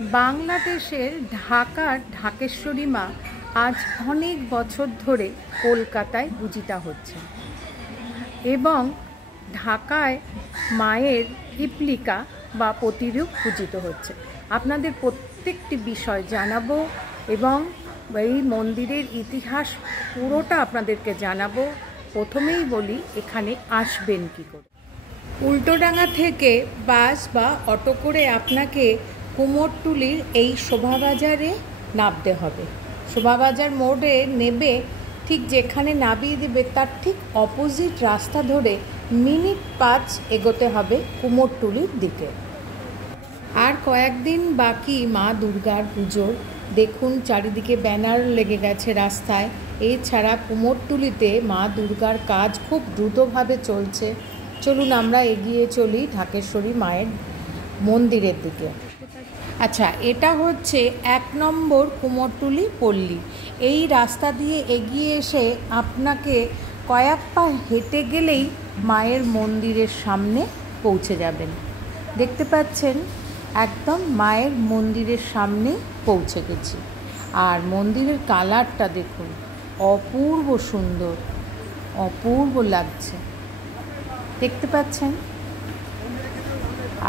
বাংলাদেশের ঢাকার ঢাকেশ্বরী মা আজ অনেক বছর ধরে কলকাতায় পূজিতা হচ্ছে এবং ঢাকায় মায়ের ইপ্লিকা বা প্রতিরূপ পূজিত হচ্ছে। আপনাদের প্রত্যেকটি বিষয় জানাবো এবং এই মন্দিরের ইতিহাস পুরোটা আপনাদেরকে জানাবো। প্রথমেই বলি এখানে আসবেন কী করে। উল্টোডাঙ্গা থেকে বাস বা অটো করে আপনাকে কুমোরটুলির এই শোভাবাজারে নামতে হবে। শোভাবাজার মোড়ে নেবে, ঠিক যেখানে নামিয়ে দেবে তার ঠিক অপোজিট রাস্তা ধরে মিনিট 5 এগোতে হবে কুমোরটুলির দিকে। আর কয়েকদিন বাকি মা দুর্গার পুজোর। দেখুন চারিদিকে ব্যানার লেগে গেছে রাস্তায়। এছাড়া কুমোরটুলিতে মা দুর্গার কাজ খুব দ্রুতভাবে চলছে। চলুন আমরা এগিয়ে চলি ঢাকেশ্বরী মায়ের মন্দিরের দিকে। আচ্ছা, এটা হচ্ছে 1 নম্বর কুমোরটুলি পল্লী। এই রাস্তা দিয়ে এগিয়ে এসে আপনাকে কয়েক পা হেঁটে গেলেই মায়ের মন্দিরের সামনে পৌঁছে যাবেন। দেখতে পাচ্ছেন একদম মায়ের মন্দিরের সামনে পৌঁছে গেছি। আর মন্দিরের কালারটা দেখুন, অপূর্ব সুন্দর, অপূর্ব লাগছে, দেখতে পাচ্ছেন।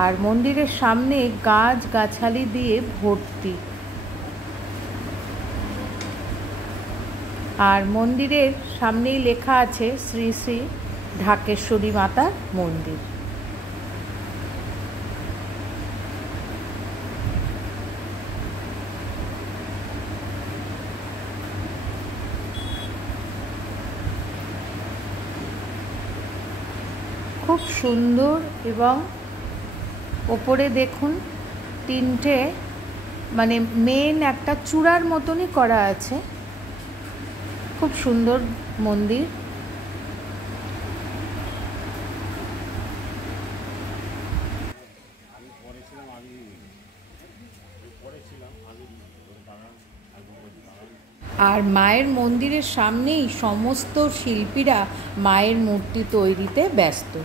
আর মন্দিরের সামনে গাছ গাছালি দিয়ে ভর্তি। আর মন্দিরের সামনেই লেখা আছে শ্রী শ্রী ঢাকেশ্বরী মাতার মন্দির। খুব সুন্দর এবং ওপরে দেখুন 3টে মেন একটা চূড়ার মতনই করা আছে। খুব সুন্দর মন্দির। আর মায়ের মন্দিরের সামনেই সমস্ত শিল্পীরা মায়ের মূর্তি তৈরিতে ব্যস্ত।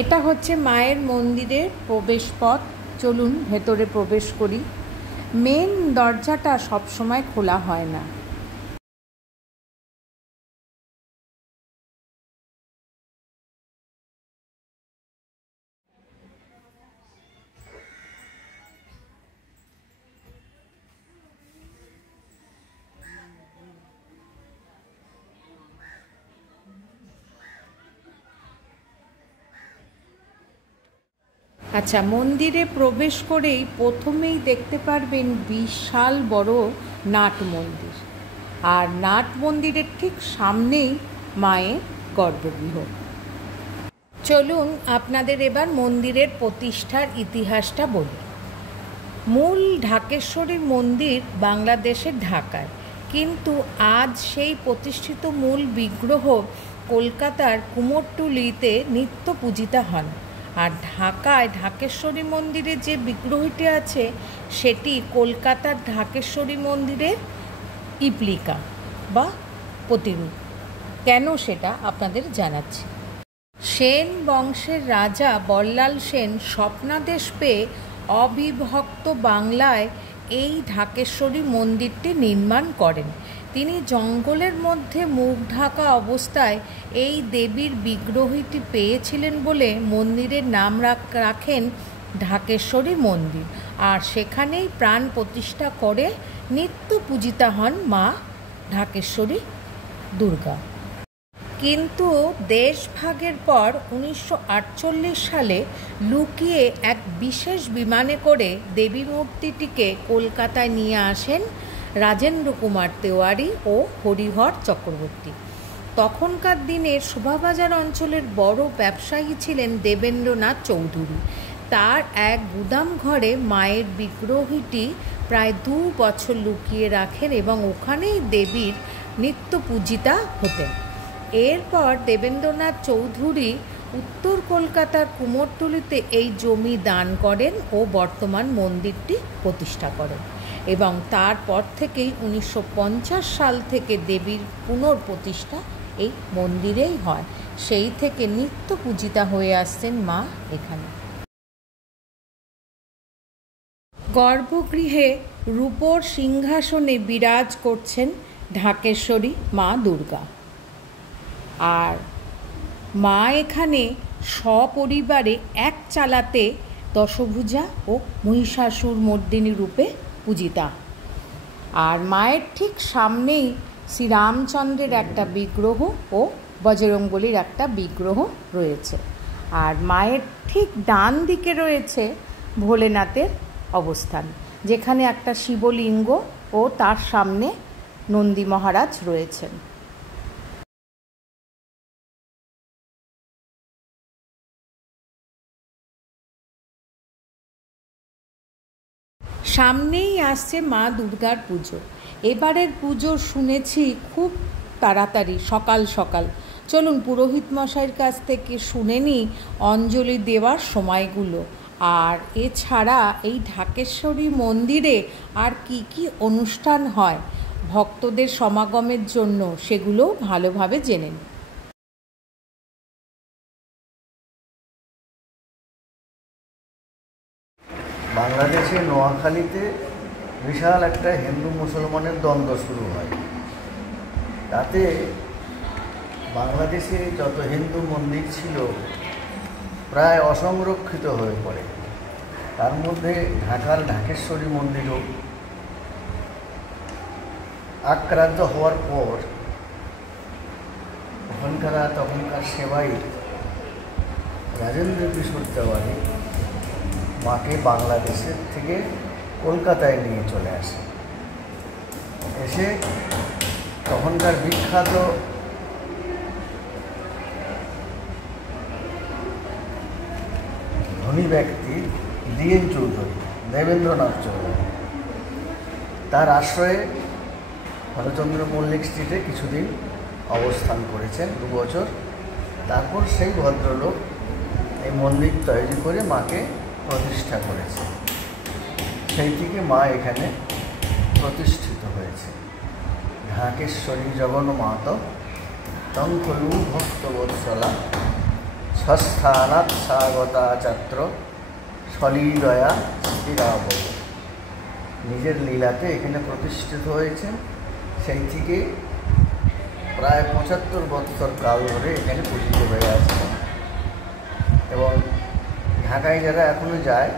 এটা হচ্ছে মায়ের মন্দিরের প্রবেশ পথ। চলুন ভেতরে প্রবেশ করি। মেন দরজাটা সবসময় খোলা হয় না। আচ্ছা, মন্দিরে প্রবেশ করেই প্রথমেই দেখতে পারবেন বিশাল বড় নাট মন্দির। আর নাট মন্দিরের ঠিক সামনেই মায়ের গর্ভগৃহ। চলুন আপনাদের এবার মন্দিরের প্রতিষ্ঠার ইতিহাসটা বলি। মূল ঢাকেশ্বরী মন্দির বাংলাদেশের ঢাকায়, কিন্তু আজ সেই প্রতিষ্ঠিত মূল বিগ্রহ কলকাতার কুমোরটুলিতে নিত্য পূজিতা হন। আর ঢাকায় ঢাকেশ্বরী মন্দিরে যে বিগ্রহটি আছে সেটি কলকাতার ঢাকেশ্বরী মন্দিরের ইপ্লিকা বা প্রতিরূপ। কেন সেটা আপনাদের জানাচ্ছি। সেন বংশের রাজা বল্লাল সেন স্বপ্নাদেশ পেয়ে অবিভক্ত বাংলায় এই ঢাকেশ্বরী মন্দিরটি নির্মাণ করেন। তিনি জঙ্গলের মধ্যে মুখ ঢাকা অবস্থায় এই দেবীর বিগ্রহটি পেয়েছিলেন বলে মন্দিরের নাম রাখেন ঢাকেশ্বরী মন্দির। আর সেখানেই প্রাণ প্রতিষ্ঠা করে নিত্য পূজিতা হন মা ঢাকেশ্বরী দুর্গা। কিন্তু দেশভাগের পর 1948 সালে লুকিয়ে এক বিশেষ বিমানে করে দেবী মূর্তিটিকে কলকাতায় নিয়ে আসেন রাজেন্দ্র কুমার তেওয়ারি ও হরিহর চক্রবর্তী। তখনকার দিনের শোভাবাজার অঞ্চলের বড় ব্যবসায়ী ছিলেন দেবেন্দ্রনাথ চৌধুরী। তার এক গুদাম ঘরে মায়ের বিগ্রহটি প্রায় 2 বছর লুকিয়ে রাখেন এবং ওখানেই দেবীর নিত্য পূজিতা হতেন। এরপর দেবেন্দ্রনাথ চৌধুরী উত্তর কলকাতার কুমোরটুলিতে এই জমি দান করেন ও বর্তমান মন্দিরটি প্রতিষ্ঠা করেন এবং তারপর থেকেই 1950 সাল থেকে দেবীর পুনঃপ্রতিষ্ঠা এই মন্দিরেই হয়। সেই থেকে নিত্য পূজিতা হয়ে আসছেন মা এখানে। গর্ভগৃহে রূপোর সিংহাসনে বিরাজ করছেন ঢাকেশ্বরী মা দুর্গা। আর মা এখানে সপরিবারে এক চালাতে দশভুজা ও মহিষাসুর মর্দিনী রূপে পূজিতা। আর মায়ের ঠিক সামনেই শ্রীরামচন্দ্রের একটা বিগ্রহ ও বজরংবলীর একটা বিগ্রহ রয়েছে। আর মায়ের ঠিক ডান দিকে রয়েছে ভোলেনাথের অবস্থান, যেখানে একটা শিবলিঙ্গ ও তার সামনে নন্দী মহারাজ রয়েছেন। সামনেই আসছে মা দুর্গার পুজো। এবারের পুজো শুনেছি খুব তাড়াতাড়ি, সকাল সকাল। চলুন পুরোহিত মশাইয়ের কাছ থেকে শুনে নিই অঞ্জলি দেওয়ার সময়গুলো। আর এছাড়া এই ঢাকেশ্বরী মন্দিরে আর কি কি অনুষ্ঠান হয় ভক্তদের সমাগমের জন্য, সেগুলো ভালোভাবে জেনে নিন। বাংলাদেশে নোয়াখালীতে বিশাল একটা হিন্দু মুসলমানের দ্বন্দ্ব শুরু হয়। তাতে বাংলাদেশে যত হিন্দু মন্দির ছিল প্রায় অসংরক্ষিত হয়ে পড়ে। তার মধ্যে ঢাকার ঢাকেশ্বরী মন্দিরও আক্রান্ত হওয়ার পর তখনকার সেবাই রাজেন্দ্র কিশোর তেওয়ারি মাকে বাংলাদেশের থেকে কলকাতায় নিয়ে চলে আসে। এসে তখনকার বিখ্যাত ধনী ব্যক্তি ডিএন চৌধুরী, দেবেন্দ্রনাথ চৌধুরী, তার আশ্রয়ে ভারতচন্দ্র মল্লিক স্ট্রিটে কিছুদিন অবস্থান করেছেন, 2 বছর। তারপর সেই ভদ্রলোক এই মন্দির তৈরি করে মাকে প্রতিষ্ঠা করেছে। সেই থেকে মা এখানে প্রতিষ্ঠিত হয়েছে। ঢাকেশ্বরী জগন্মাত তঙ্কলু ভক্তবৎসলা স্বস্থানাৎ স্বাগতা ছাত্র সলীলয়া স্থিরাব। নিজের লীলাতে এখানে প্রতিষ্ঠিত হয়েছে। সেই থেকে প্রায় 75 বছর কাল ধরে এখানে পূজিত হয়ে আসছে। এবং ঢাকায় যারা এখনও যায়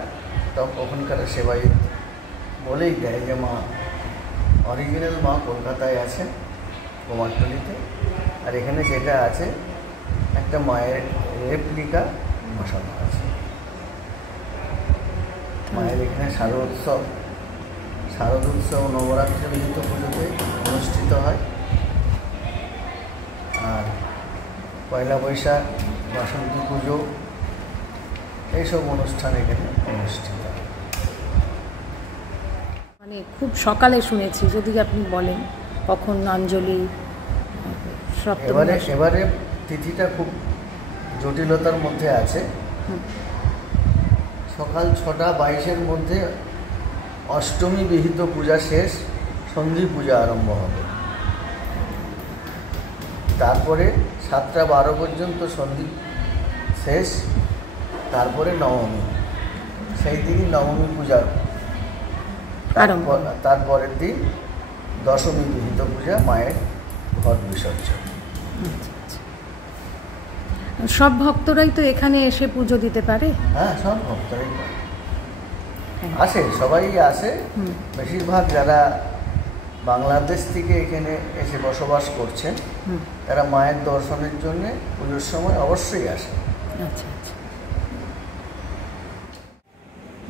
তখন ওখানকার সেবাই বলেই দেয় যে মা অরিজিনাল মা কলকাতায় আছে, কুমারটুলিতে। আর এখানে যেটা আছে একটা মায়ের রেপ্লিকা বসানো আছে। মায়ের এখানে শারদোৎসব নবরাত্রি বিহিত পুজোতে অনুষ্ঠিত হয়। আর পয়লা বৈশাখ, বাসন্তী পুজো, এইসব অনুষ্ঠান এখানে অনুষ্ঠিত হয়। মানে খুব সকালে শুনেছি, যদি আপনি বলেন কখন অঞ্জলি। এবারে তিথিটা খুব জটিলতার মধ্যে আছে। সকাল 6:22 মধ্যে অষ্টমী বিহিত পূজা শেষ, সন্ধি পূজা আরম্ভ হবে। তারপরে 7:12 পর্যন্ত সন্ধি শেষ, তারপরে নবমী। সেই দিনই নবমী পূজা। তারপরের দিন দশমী বিহিত পূজা, মায়ের ঘট বিসর্জন। সব ভক্তরাই তো এখানে এসে পুজো দিতে পারে? হ্যাঁ, সব ভক্তরাই আসে, সবাই আসে। বেশিরভাগ যারা বাংলাদেশ থেকে এখানে এসে বসবাস করছেন তারা মায়ের দর্শনের জন্য পুজোর সময় অবশ্যই আসে। আচ্ছা আচ্ছা।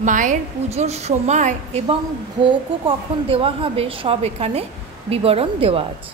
মায়ের পুজোর সময় এবং ভোগও কখন দেওয়া হবে সব এখানে বিবরণ দেওয়া আছে।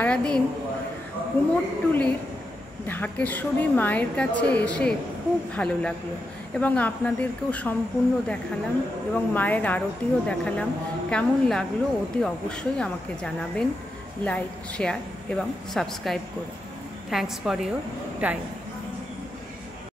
সারাদিন কুমোরটুলির ঢাকেশ্বরী মায়ের কাছে এসে খুব ভালো লাগলো এবং আপনাদেরকেও সম্পূর্ণ দেখালাম এবং মায়ের আরতিও দেখালাম। কেমন লাগলো অতি অবশ্যই আমাকে জানাবেন। লাইক, শেয়ার এবং সাবস্ক্রাইব করুন। Thanks for your time.